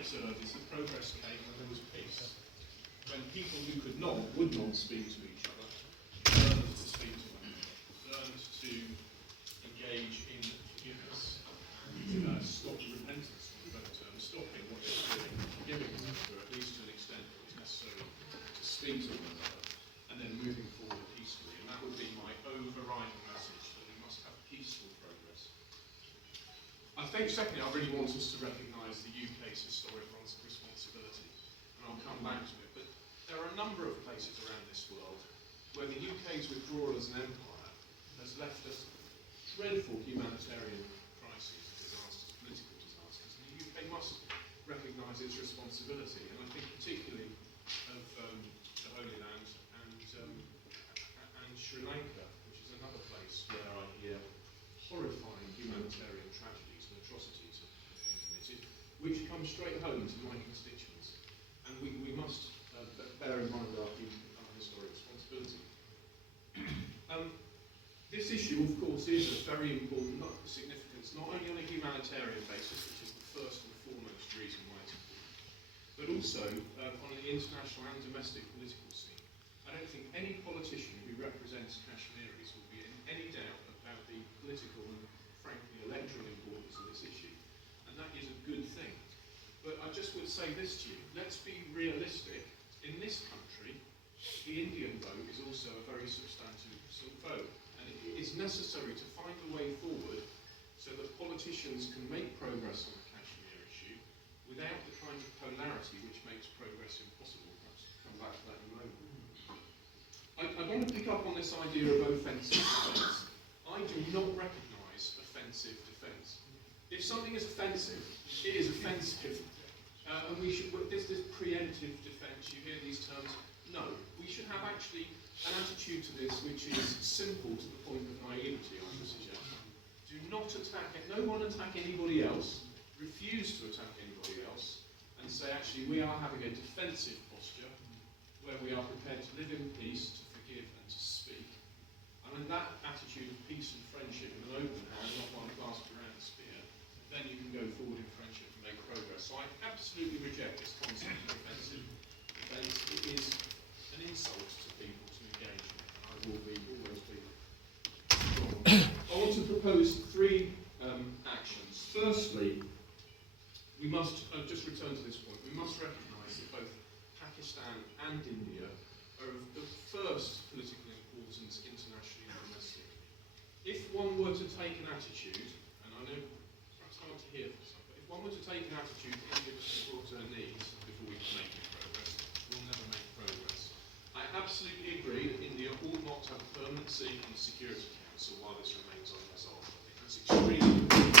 observed is that progress came when there was peace. When people who would not speak to each other, learned to speak to one another, learned to engage in forgiveness and stop repentance, but stopping what they were doing, forgiving one another, at least to an extent that was necessary to speak to one another, and then moving forward peacefully. And that would be my overriding message, that we must have peaceful progress. I think, secondly, I really want us to recognise the UK's historic responsibility, and I'll come back to it. But there are a number of places around this world where the UK's withdrawal as an empire has left us dreadful humanitarian crises, disasters, political disasters, and the UK must recognise its responsibility. And I think particularly of the Holy Land and Sri Lanka, which is another place where I hear horrifying humanitarian tragedies and atrocities have been committed, which come straight home to my constituents. And we must bear in mind our historic responsibility. This issue, of course, is of very important significance, not only on a humanitarian basis, which is the first and foremost reason why it's important, but also on the international and domestic political scene. I don't think any politician who represents Kashmiris will be in any doubt about the political and, frankly, electoral importance of this issue. And that is a good thing. But I just would say this to you, let's be realistic. In this country, the Indian vote is also a very substantive vote. And it is necessary to find a way forward so that politicians can make progress on the Kashmir issue without the kind of polarity which makes progress impossible. Perhaps come back to that in a moment. I want to pick up on this idea of offensive defence. I do not recognise offensive defence. If something is offensive, it is offensive. And we should, this preemptive defence, you hear these terms. No, we should have actually an attitude to this which is simple to the point of naivety, I would suggest. Do not attack, no one attack anybody else, refuse to attack anybody else, and say actually we are having a defensive posture where we are prepared to live in peace, to forgive and to speak. And in that attitude of peace and friendship in an open hand, not one clasped around the spear, then you can go forward in friendship and make progress. So I absolutely reject this concept of offensive defence. It is an insult to people to engage with, and I will always be strong. I want to propose three actions. Firstly, we must, just return to this point, we must recognise that both Pakistan and India are of the first political importance internationally and domestically. If one were to take an attitude, and I know perhaps hard to hear for some, but if one were to take an attitude that India was brought to her knees before we can make progress, we'll never make progress. I absolutely agree that India ought not to have a permanent seat on the Security Council while this remains unresolved. I think that's extremely important.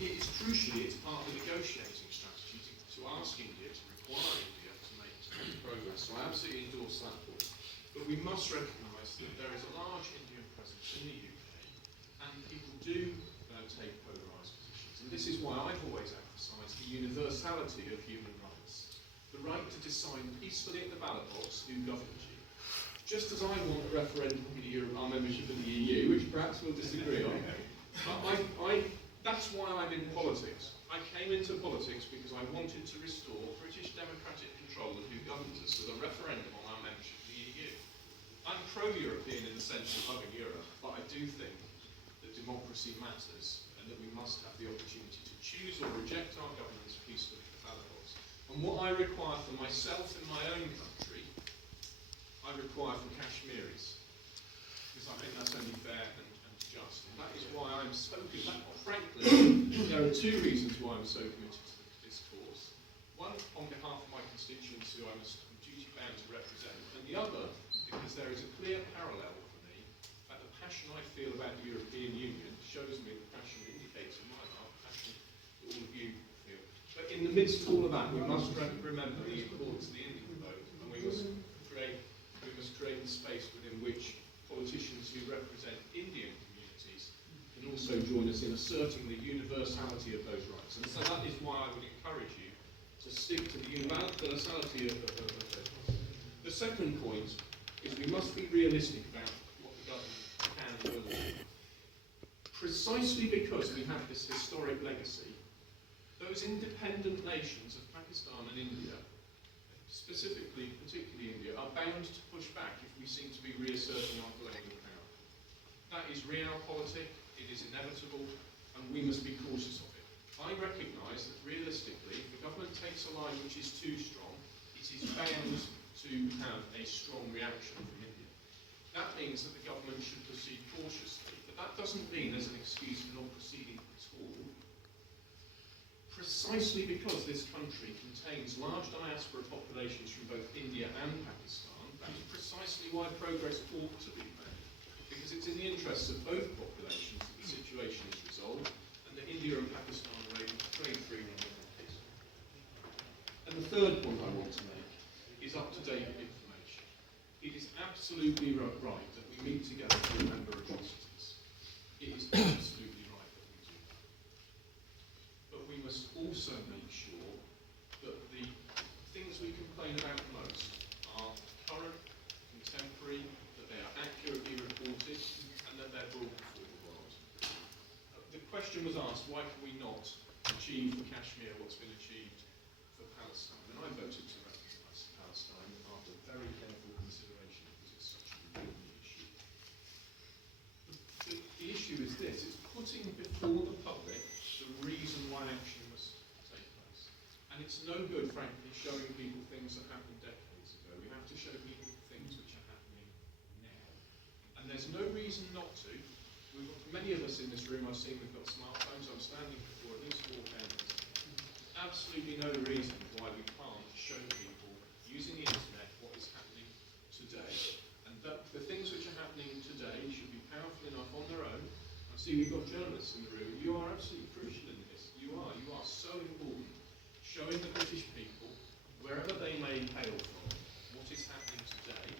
It is crucially, it's part of the negotiating strategy to ask India, to require India to make progress. So I absolutely endorse that point. But we must recognise that there is a large Indian presence in the UK, and people do take polarised positions. And this is why I've always emphasised the universality of human rights. The right to decide peacefully at the ballot box who governs you. Just as I want a referendum on our membership of the EU, which perhaps we'll disagree on, that's why I'm in politics. I came into politics because I wanted to restore British democratic control of who governs us with a referendum on our membership of the EU. I'm pro-European in the sense of loving Europe, but I do think that democracy matters and that we must have the opportunity to choose or reject our governments peacefully at the ballot box. And what I require for myself in my own country, I require from Kashmiris, because I think that's only fair and just. And that is why I'm so committed. Frankly, there are two reasons why I'm so committed to this cause. One, on behalf of my constituents who I'm duty-bound to represent, and the other, because there is a clear parallel for me that the passion I feel about the European Union shows me the passion indicates in my heart, the passion that all of you feel. But in the midst of all of that, we must remember the importance of the Indian vote, and we must create the space within which politicians who represent Indian communities can also join us in asserting the universality of those rights. And so that is why I would encourage you to stick to the universality of those rights. The second point is we must be realistic about what the government can and will do. Precisely precisely because we have this historic legacy, those independent nations of Pakistan and India, specifically, particularly India, are bound to push back if we seem to be reasserting our colonial power. That is realpolitik, it is inevitable, and we must be cautious of it. I recognise that realistically, if the government takes a line which is too strong, it is bound to have a strong reaction from India. That means that the government should proceed cautiously, but that doesn't mean there's an excuse for not proceeding at all. Precisely because this country contains large diaspora populations from both India and Pakistan, that is precisely why progress ought to be made. Because it's in the interests of both populations that the situation is resolved, and that India and Pakistan are able to trade freely on their case. And the third point I want to make is up-to-date information. It is absolutely right that we meet together to remember atrocities. It is absolutely right that we do that. But we must also make sure that the things we complain about most are current, contemporary, that they are accurately reported, and that they're brought before the world. The question was asked, why can we not achieve for Kashmir what's been achieved for Palestine? And I voted to recognise Palestine after very careful consideration because it's such an important issue. The issue is this, it's putting before the public the reason why action must take place. And it's no good, frankly, showing people things that happened decades ago. We have to show people things which are happening now. And there's no reason not to. Many of us in this room, I've seen, we've got smartphones. I'm standing before at least 4 cameras. Absolutely no reason why we can't show people using the internet what is happening today. And that the things which are happening today should be powerful enough on their own. I see we've got journalists in the room. You are absolutely crucial in this. You are so important. Showing the British people, wherever they may hail from, what is happening today,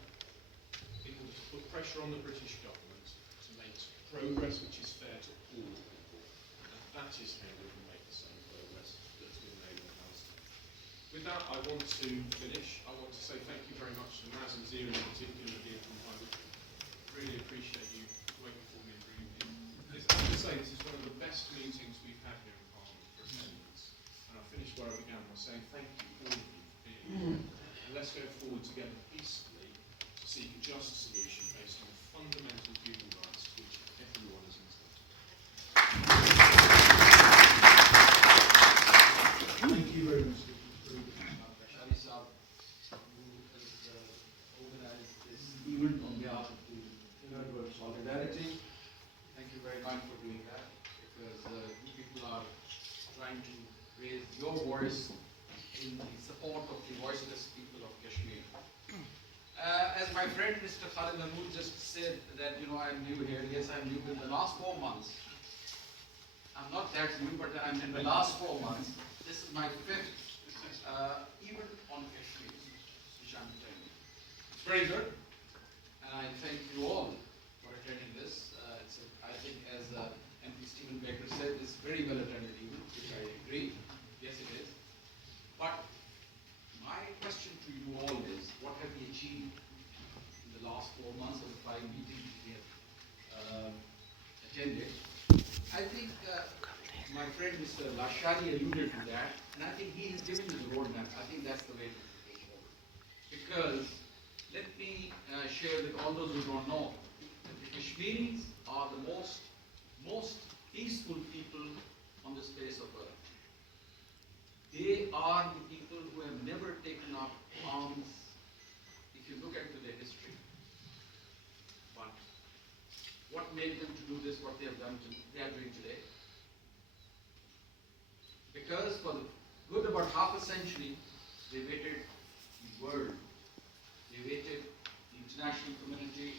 in order to put pressure on the British government to make progress which is fair to all people. And that is how we can make the same progress that's been made in Palestine. With that, I want to finish. I want to say thank you very much to Maz and Zira in particular here from I would really appreciate you waiting for me and bringing me. I have to say, this is one of the best meetings we've had here in Parliament for attendance. And I'll finish where I began by saying thank you, all of you, for being here. And let's go forward together peacefully to seek a just solution based on fundamental human rights to which everyone is entitled. Thank you very much. Lasharie Saab, who has organized this event on behalf of the Third World Solidarity. Thank you very much for doing that, because you people are trying to raise your voice in the support of the voiceless people of Kashmir. As my friend Mr. Khalid Mahmood just said that, I'm new here. Yes, I'm new in the last 4 months. I'm not that new, but I'm in the last 4 months. This is my 5th event on Kashmir, which I'm attending. It's very good, and I thank you all for attending this. I think, as MP Stephen Baker said, it's very well attended event, which I agree. Yes, it is. But my question to you all is, what have we achieved in the last 4 months of the 5 meetings we have attended? I think my friend Mr. Lasharie alluded to that, and I think he has given you the roadmap. I think that's the way to go forward. Because, let me share with all those who don't know, that the Kashmiris are the most peaceful people on this face of earth. They are the people who have never taken up arms, if you look into their history. But what made them to do this, what they are doing today? Because for the good about half a century, they waited the world, they waited the international community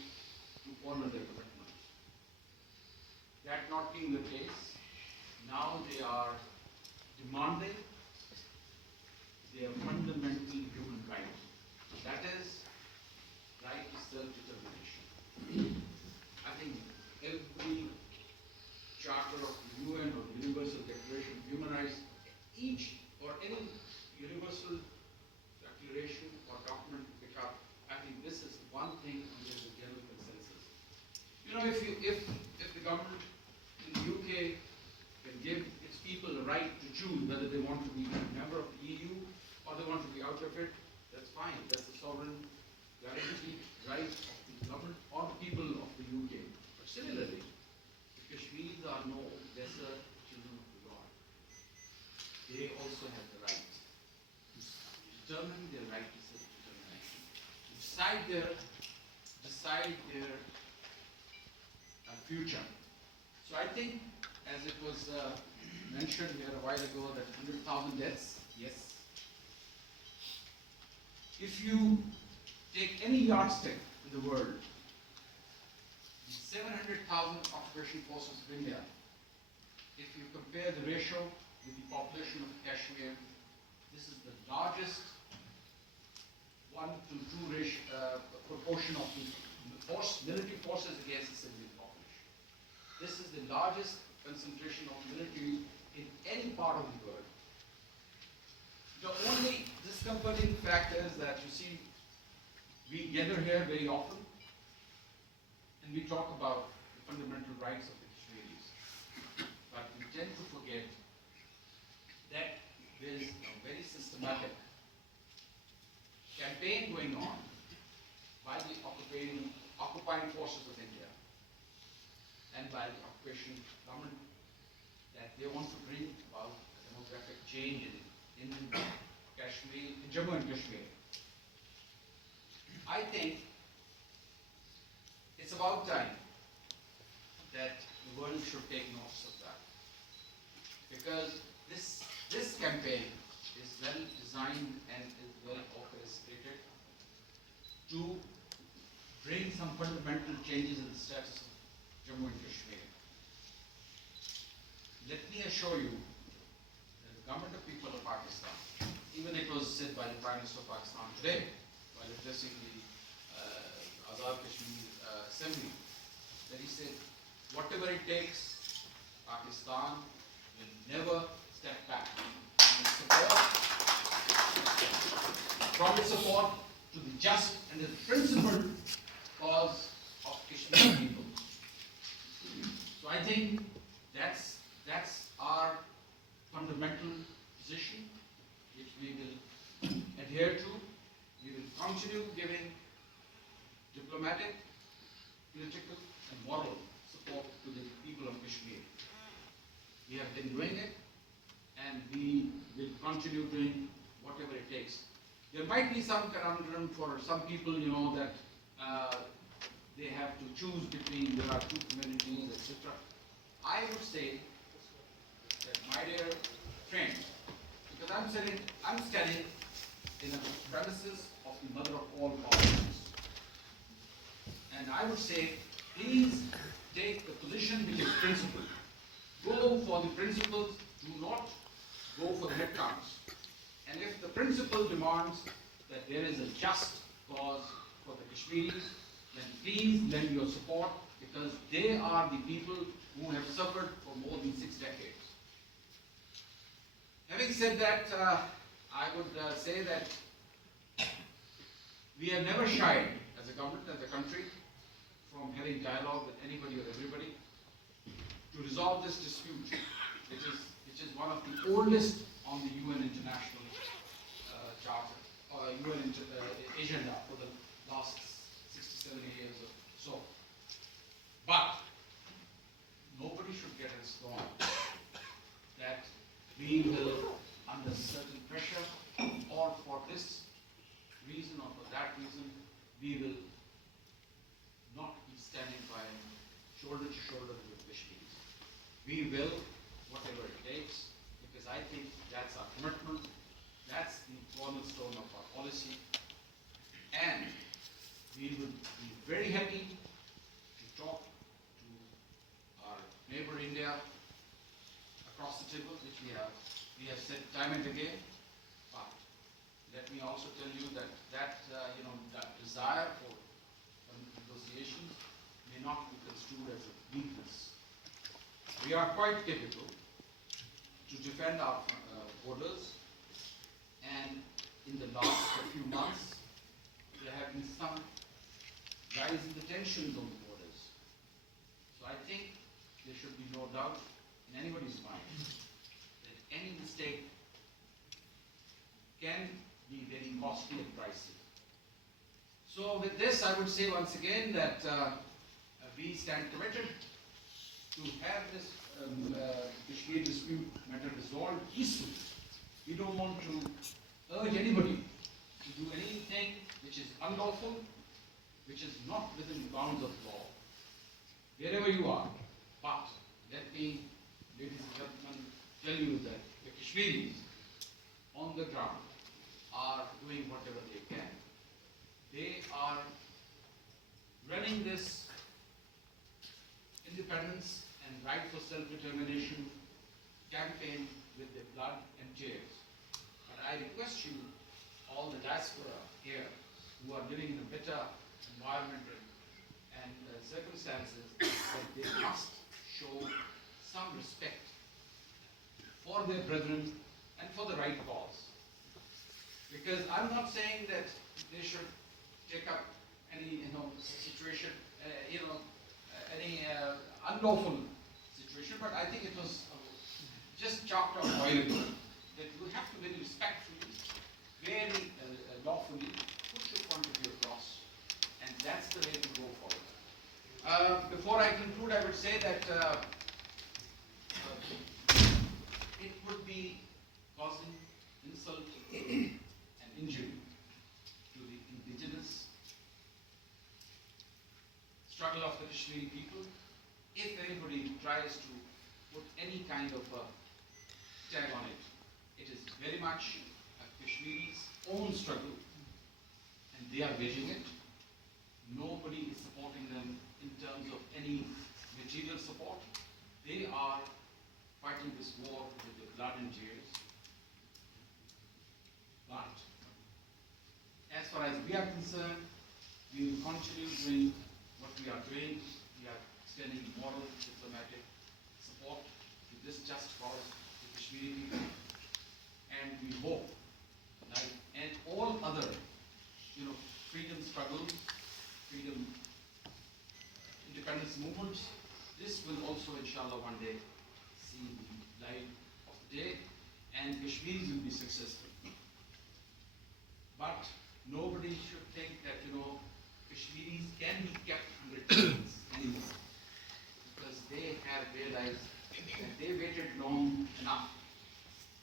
to honor their commitments. That not being the case, now they are demanding their fundamental human rights. That is right to self-determination. I think every charter of the UN or the Universal Declaration of Human Rights, each or any universal declaration or document you pick up, I think this is one thing and there's a general consensus. If the government in the UK can give its people the right to choose whether they want to be a member of the EU or they want to be out of it, that's fine. That's the sovereign guaranteed right of the government or the people of the UK. But similarly, the Kashmiris are no lesser children of the God. They also have the right to determine their right to self-determination, to decide their future. So I think, as it was mentioned here a while ago, that 100,000 deaths, yes. If you take any yardstick in the world, the 700,000 occupation forces of India, if you compare the ratio with the population of Kashmir, this is the largest 1 to 2 ratio, proportion of the military forces against the civilian population. This is the largest concentration of military in any part of the world. The only discomforting factor is that you see, we gather here very often and we talk about the fundamental rights of the Kashmiris. But we tend to forget that there is a very systematic campaign going on by the occupying forces of India and by the occupation government that they want to bring about a demographic change in Kashmir, in Jammu and Kashmir. I think it's about time that the world should take notice of that, because this campaign is well designed and is well orchestrated to bring some fundamental changes in the status of Jammu and Kashmir. Let me assure you that the government of people of Pakistan, even it was said by the Prime Minister of Pakistan today while addressing the Azad Kashmir Assembly, that he said, whatever it takes, Pakistan will never step back from its support to the just and the principled cause of Kashmiri people. So I think that's our fundamental position, which we will adhere to. We will continue giving diplomatic, political, and moral support to the people of Kashmir. We have been doing it, and we will continue doing whatever it takes. There might be some conundrum for some people, that they have to choose between there are two communities, etc. I would say that, my dear friend, because I'm standing in the premises of the mother of all politics, and I would say, please take the position which is principled. Go for the principles, do not go for the head counts. And if the principle demands that there is a just cause for the Kashmiris, then please lend your support, because they are the people who have suffered for more than 6 decades. Having said that, I would say that we have never shied as a government, as a country, from having dialogue with anybody or everybody to resolve this dispute, which is one of the oldest on the UN International Charter, or UN agenda for the last 60, 70 years or so. But nobody should get us wrong that we will, under certain pressure, or for this reason or for that reason, we will not be standing by shoulder to shoulder with Kashmiris. We will, whatever it takes, because I think that's our commitment, that's the cornerstone of our policy, and we would be very happy to talk to our neighbor India across the table, which we have said time and again. But let me also tell you that that desire for negotiations may not be construed as a weakness. We are quite capable to defend our borders, and in the last few months there have been some rise in the tensions on the borders. So I think there should be no doubt in anybody's mind that any mistake can be very costly and pricey. So with this, I would say once again that we stand committed to have this Kashmir dispute matter resolved peacefully. We don't want to urge anybody to do anything which is unlawful, which is not within the bounds of law, wherever you are. But let me, ladies and gentlemen, tell you that the Kashmiris on the ground are doing whatever they can. They are running this independence and right for self-determination campaign with their blood and tears. But I request you, all the diaspora here, who are living in a bitter environment and circumstances, that they must show some respect for their brethren and for the right cause. Because I'm not saying that they should take up any situation, any unlawful situation, but I think it was just chalked up violently that you have to very respectfully, very lawfully put your point of view across, and that's the way to go forward. Before I conclude, I would say that it would be causing insult and injury to the indigenous struggle of the Kashmiri people if anybody tries to put any kind of a tag on it. It is very much a Kashmiri's own struggle, and they are waging it. Nobody is supporting them in terms of any material support. They are fighting this war with their blood and tears. But as far as we are concerned, we will continue doing what we are doing. We are extending moral, diplomatic support to this just cause, the Kashmiri people. And we hope, like and all other, freedom struggles, freedom, independence movements, this will also, inshallah, one day see the light of the day, and Kashmiris will be successful. But nobody should think that, Kashmiris can be kept under chains anymore, because they have realized that they waited long enough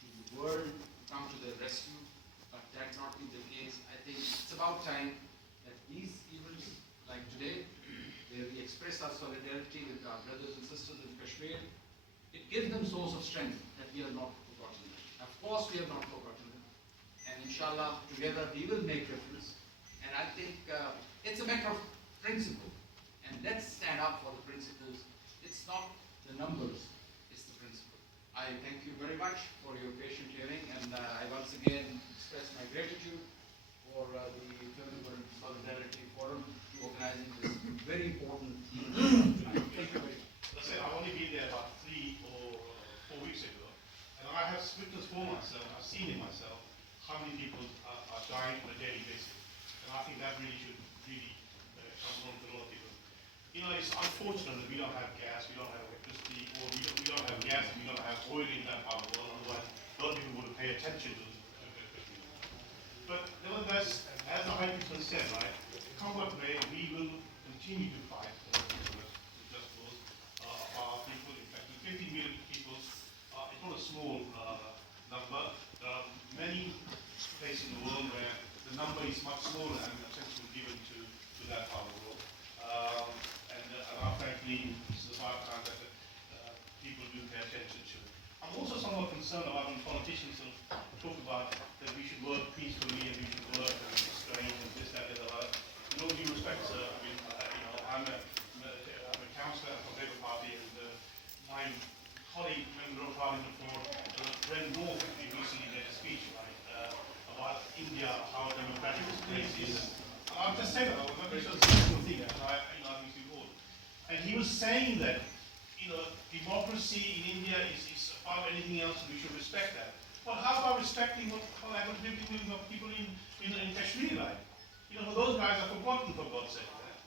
for the world to come to their rescue, but that not be the case. I think it's about time that these events like today, where we express our solidarity with our brothers and sisters in Kashmir, it gives them source of strength that we have not forgotten them. Of course we have not forgotten them. And inshallah, together we will make reference. And I think it's a matter of principle. And let's stand up for the principles. It's not the numbers, it's the principle. I thank you very much for your patient hearing, and I once again express my gratitude for the Kashmir Solidarity Forum organizing this very important event tonight. Thank you very much. I said I've only been there about 3 or 4 weeks ago, and I have witnessed for myself, I've seen it myself, how many people are dying on a daily basis. And I think that really should come home to a lot of people. It's unfortunate that we don't have gas, we don't have electricity, or we don't have gas and we don't have oil in that part of the world, otherwise a lot of people would pay attention to it. But nevertheless, as the High Priest said, right, come what may, we will continue to fight for the just cause of our people. In fact, with 50 million people, it's not a small number. There are many places in the world where the number is much smaller and attention given to that part of the world. And frankly, this is about time that people do pay attention to. I'm also somewhat concerned about when politicians talk about that we should work peacefully and we should work and restrain and this, that, and the other. In all due respect, sir, I mean, I'm a councillor from the Labour Party, and my colleague, member of Parliament for Ren Moore, recently made a speech, right, about India, how democratic this place is. And I'll just say that, I was not just a simple thing, and I think it's important. And he was saying that, democracy in India is above anything else, and we should respect that. Well, how about respecting what happened to people in Kashmir, like? For those guys are forgotten, for God's sake. Right?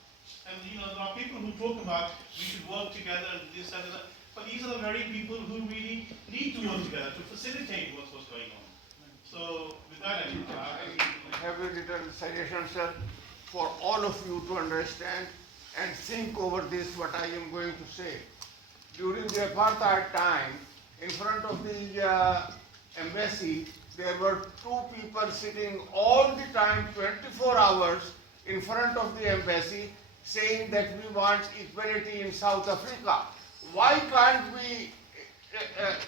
And there are people who talk about we should work together and this and that. But these are the very people who really need to work together to facilitate what's going on. So with that, I have a little suggestion, sir, for all of you to understand and think over this, what I am going to say. During the apartheid time, in front of the embassy, there were two people sitting all the time, 24 hours, in front of the embassy, saying that we want equality in South Africa. Why can't we,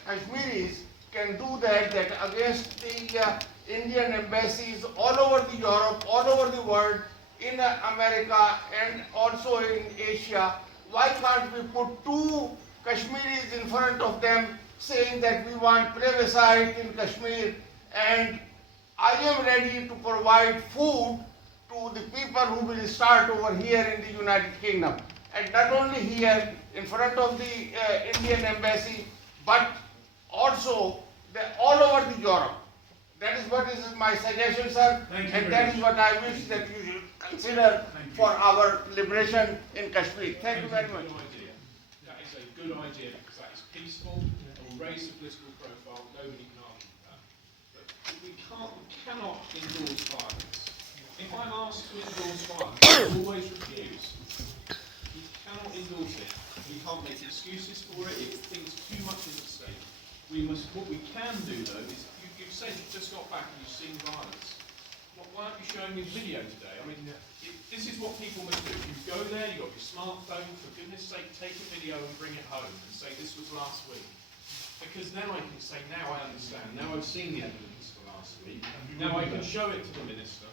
Kashmiris, can do that against the Indian embassies all over the Europe, all over the world, in America and also in Asia? Why can't we put two Kashmiris in front of them saying that we want plebiscite in Kashmir, and I am ready to provide food to the people who will start over here in the United Kingdom. And not only here in front of the Indian embassy, but also all over the Europe. That is what is my suggestion, sir, and that is what I wish that you should consider for our liberation in Kashmir. Thank you very much. That is a good idea because that is peaceful, it will raise the political profile, nobody can argue with that. But we cannot endorse violence. If I'm asked to endorse violence, I always refuse. You cannot endorse it. We can't make excuses for it. It things too much is at stake. What we can do though is, you've said you've just got back and you've seen violence. Why aren't you showing me the video today? I mean, this is what people must do. You go there, you've got your smartphone, for goodness sake, take a video and bring it home and say this was last week. Because then I can say, now I understand, now I've seen the evidence for last week, now I can show it to the minister,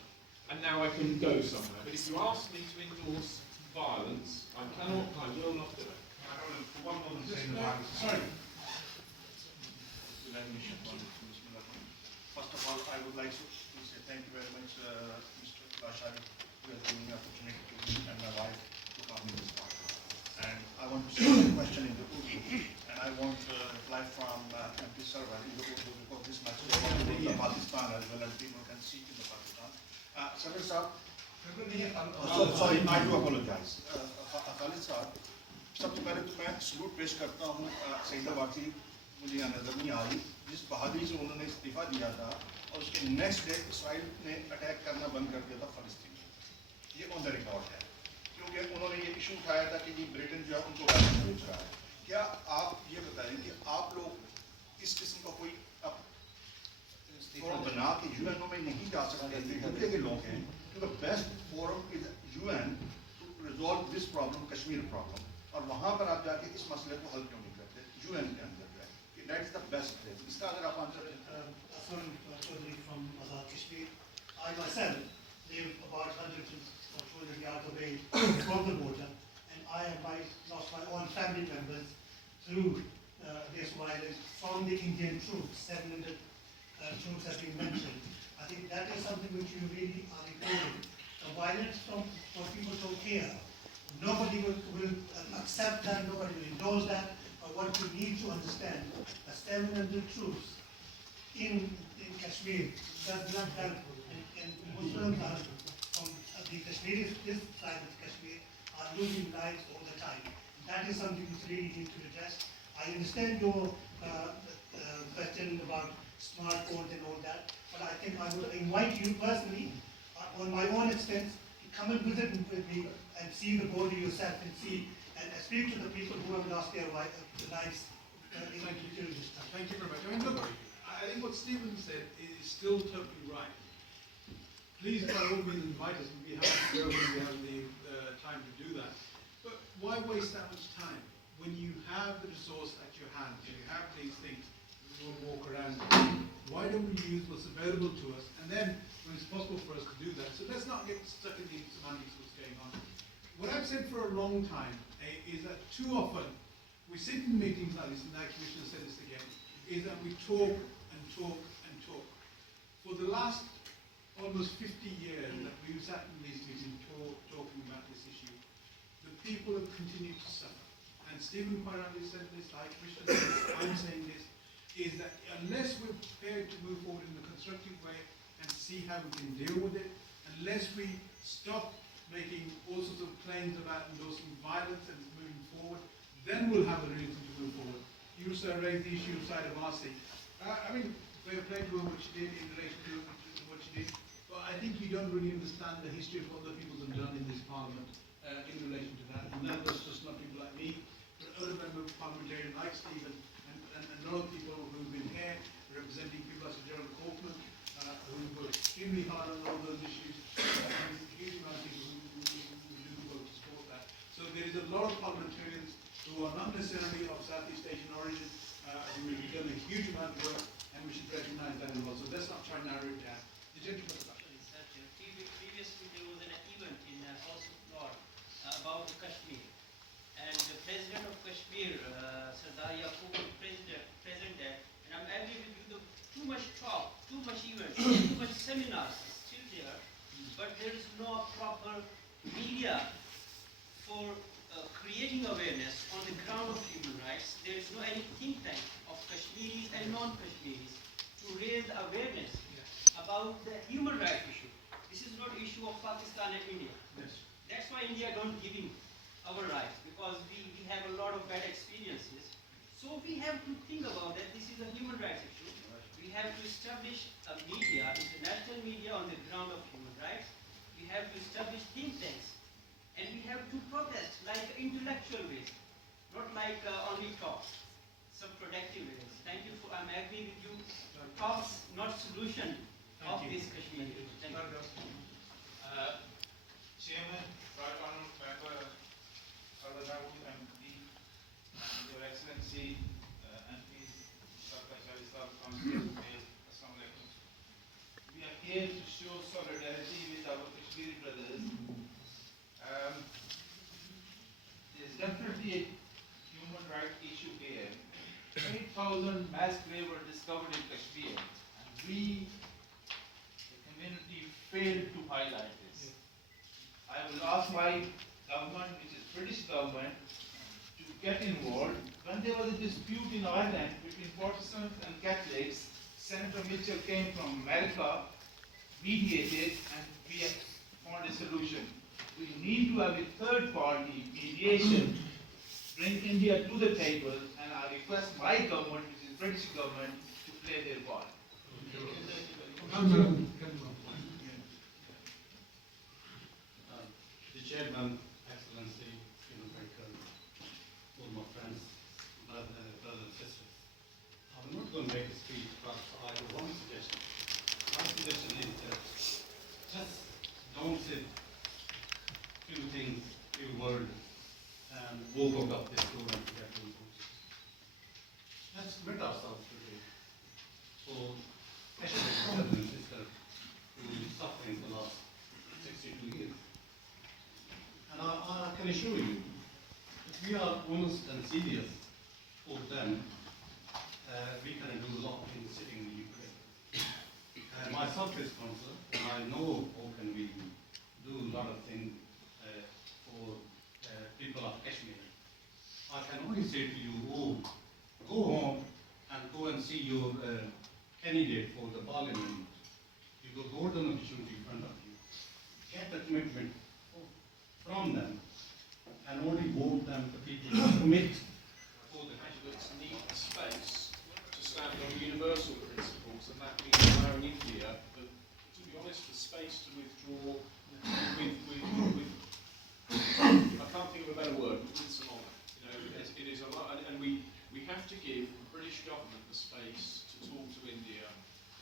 and now I can go somewhere. But if you ask me to endorse violence, I will not do it. one moment, Sorry. First of all, I would like to say thank you very much, Mr. Lasharie, who has given me the opportunity to me and my wife to come in this park. And I want to say a question in the Urdu, and I want to reply from MP Sarwar in the Urdu because this much is about the Pakistan as well as people can see in the Pakistan. Sarwar Sahab, sorry, I do apologize. Khalid Sahab, सबसे पहले तो मैं salute पेश करता हूँ सईदाबादी, मुझे यहाँ नजर नहीं आ रही, जिस बहादुरी से उन्होंने इस्तीफा दिया था और उसके नेक्स्ट डे इसराइल ने अटैक करना बंद कर दिया था फलस्तीन में। ये ऑन द रिकॉर्ड है, क्योंकि उन्होंने ये इशू उठाया था कि ये ब्रिटेन जो है उनको वैक्सीन बेच रहा है। क्या आप ये बताएं कि आप लोग इस किस्म का कोई फोरम बना के यूएनओ में नहीं जा सकते, यूके के लोग हैं, तो best forum is UN to resolve this problem, Kashmir problem, और वहाँ पर आप जाके इस मसले को हल क्यों नहीं करते यूएन के अंदर जो है? That is the best place. इसका अगर आप answer from Kashmir. I myself live about 100 or 200 yards away from the border, and I lost my own family members through this violence from the Indian troops. 700 troops have been mentioned. I think that is something which you really are recording. The violence from people don't care. Nobody will accept that, nobody will endorse that. But what we need to understand, the 700 troops in Kashmir does not help, and Muslims are from the Kashmiris, this side of Kashmir, are losing lives all the time. That is something which really needs to be addressed. I understand your question about smartphones and all that, but I think I would invite you personally, on my own expense, to come and visit with me and see the border yourself and see and speak to the people who have lost their lives during this time. Thank you very much. I mean, look, I think what Stephen said is still totally right. Please, by all means, invite us, and we have to go when we have the time to do that. But why waste that much time when you have the resource at your hand? You have these things, you want to walk around. Why don't we use what's available to us, and then when it's possible for us to do that? So let's not get stuck in the semantics of what's going on. What I've said for a long time is that too often we sit in meetings like this, and the Commissioner said this again, is that we talk and talk and talk. For the last almost 50 years that we've sat in these meetings talking about this issue, the people have continued to suffer. And Stephen quite rightly said this, the High Commissioner said this, I'm saying this, is that unless we're prepared to move forward in a constructive way and see how we can deal with it, unless we stop making all sorts of claims about endorsing violence and moving forward, then we'll have a reason to move forward. You also raised the issue of Syed Abbas. I mean, fair play to her what she did in relation to what she did, but I think you don't really understand the history of what other people have done in this parliament in relation to that. And that was just not people like me, but other member parliamentarians like Stephen and a lot of people who've been here representing people like Gerald Kaufman, who worked extremely hard on all those issues, and a huge amount of people who really work to support that. So there is a lot of parliamentarians who are not necessarily of Southeast Asian origin, who have done a huge amount of work, and we should recognize that as well. So let's not try and narrow it down. The gentleman at the back. Previously, there was an event in House of Lords about Kashmir, and the president of Kashmir, Sardar Yaqub, present there, and I'm agree with you. Too much talk, too much events, too much seminars is still there, but there is no proper media for creating awareness on the ground of human rights. There is no any think tank of Kashmiris and non-Kashmiris to raise awareness about the human rights issue. This is not issue of Pakistan and India. Yes. That's why India don't giving our rights, because we have a lot of bad experiences. So we have to think about that this is a human rights issue. We have to establish a media, international media on the ground of human rights. We have to establish think tanks. And we have to protest like intellectual ways, not like only talks, some productive ways. Thank you for, I'm agree with you. Talks, not solution of this Kashmir. Thank you. Chairman, Right Honourable Member Khalid Mahmood MP, and Your Excellency, MPs, Councillor, Assalamu Alaikum. We are here to show solidarity with our Kashmiri brothers. There's definitely a human rights issue here. 8,000 mass graves were discovered in Kashmir, and we, the community, failed to highlight this. I will ask my government, which is British government, to get involved. When there was a dispute in Ireland between Protestants and Catholics, Senator Mitchell came from America, mediated, and we have found a solution. We need to have a third party mediation, bring India to the table, and I request my government, which is British government, to play their part. The Chairman, Excellency, all my friends, brothers and sisters. I'm not going to make a speech, but I have one suggestion. My suggestion is that just don't say few things, few words, and walk out of this door and get to the Let's commit ourselves today for Kashmiri brothers and sisters who have been suffering for the last 62 years. And I can assure you, if we are honest and serious for them, we can do a lot in sitting in Ukraine. And myself is concerned, and I know how can we do a lot of things for people of Kashmir. I can only say to you, oh, go home and go and see your candidate for the parliament. You got golden opportunity in front of you. Get a commitment from them and only vote them the people who commit for the Candidates need space to stand on universal principles, and that means allowing India, to be honest, the space to withdraw with I can't think of a better word, with some honour. You know, it is a lot, and we have to give the British government the space to talk to India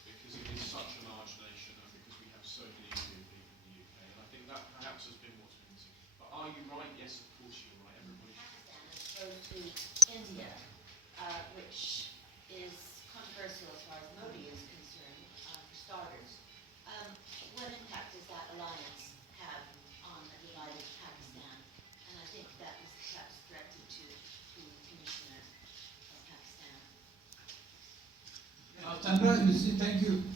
because it is such a large nation and because we have so many Indian people in the UK. And I think that perhaps has been what's been missing. But are you right? Yes, of course you're right. Everybody should. Pakistan as opposed to India, which is controversial as far as Modi is concerned, for starters. What impact does that alliance have on a divided Pakistan? And I think that was perhaps directed to the Commissioner of Pakistan. Chandra, you see, thank you.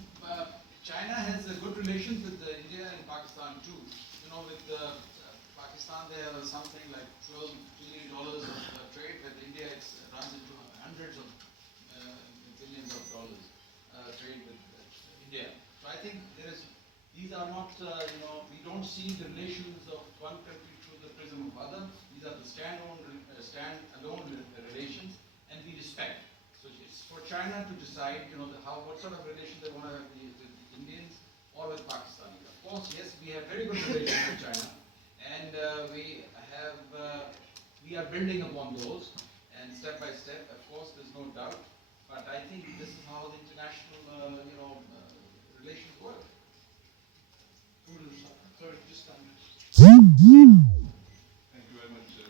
China has good relations with India and Pakistan too. You know, with Pakistan, they have something like $12 billion of trade. With India, it runs into hundreds of billions of dollars trade with India. So I think these are not, we don't see the relations of China to decide, what sort of relation they want to have with Indians or with Pakistanis. Of course, yes, we have very good relations with China, and we are building upon those, and step by step, of course, there's no doubt. But I think this is how the international, relations work. Sorry, just stand. Thank you very much, Mr.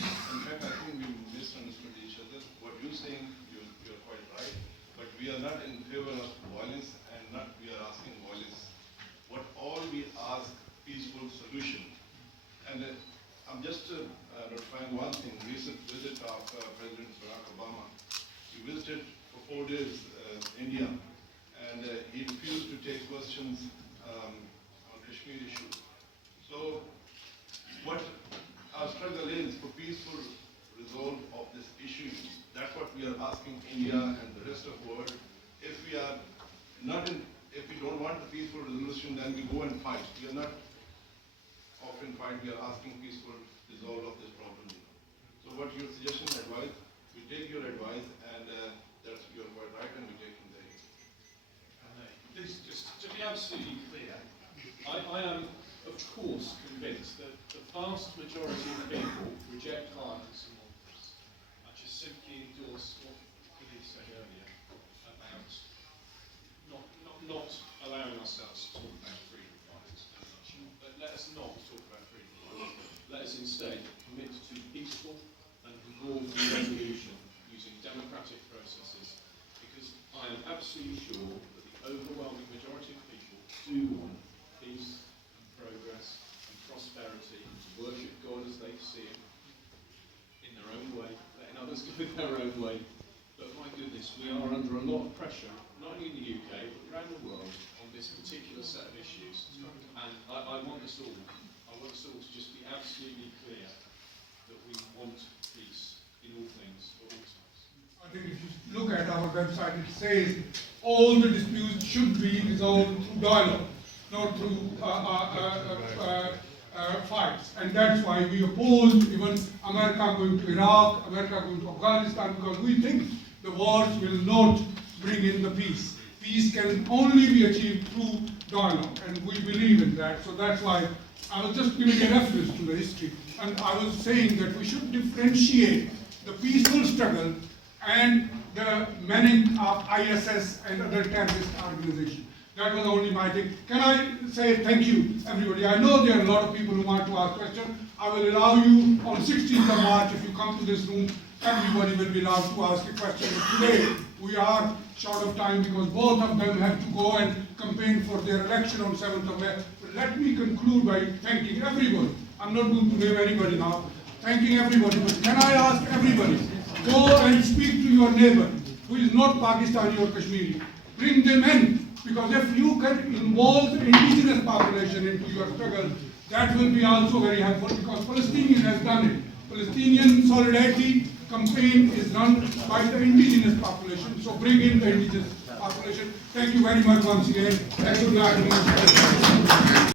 In fact, I think we misunderstood each other. What you're saying, you're quite right, but we are not in favor of violence, and we are asking violence. What all we ask, peaceful solution. And I'm just notifying one thing. Recent visit of President Barack Obama. He visited for 4 days India, and he refused to take questions on Kashmir issue. So, what our struggle is for peaceful resolve of this issue. That's what we are asking India and the rest of the world. If we are if we don't want a peaceful resolution, then we go and fight. We are not often fight. We are asking peaceful resolve of this problem. So, what your suggestion, advice? We take your advice, and that's you're quite right, and we take in there. Please, just to be absolutely clear, I am, of course, convinced that the vast majority of people reject violence and violence. I just simply endorse what Khalid said earlier about not allowing ourselves to talk about freedom of violence. But let us not talk about freedom of violence. Let us instead commit to peaceful and broad resolution using democratic processes, because I am absolutely sure that the overwhelming majority of people do want peace and progress and prosperity, to worship God as they see Him in their own way, letting others go their own way. But my goodness, we are under a lot of pressure, not only in the UK, but around the world, on this particular set of issues. And I want us all to just be absolutely clear that we want peace in all things, at all times. I think if you look at our website, it says all the disputes should be resolved through dialogue, not through fights. And that's why we oppose even America going to Iraq, America going to Afghanistan, because we think the wars will not bring in the peace. Peace can only be achieved through dialogue, and we believe in that. So that's why I was just giving a reference to the history, and I was saying that we should differentiate the peaceful struggle and the manning of ISS and other terrorist organizations. That was only my thing. Can I say thank you, everybody? I know there are a lot of people who want to ask questions. I will allow you on 16th of March, if you come to this room, everybody will be allowed to ask a question. But today, we are short of time because both of them have to go and campaign for their election on 7th of May. But let me conclude by thanking everybody. I'm not going to name anybody now. Thanking everybody. But can I ask everybody, go and speak to your neighbor who is not Pakistani or Kashmiri. Bring them in, because if you can involve the indigenous population into your struggle, that will be also very helpful, because Palestinian has done it. Palestinian solidarity campaign is run by the indigenous population, so bring in the indigenous population. Thank you very much once again.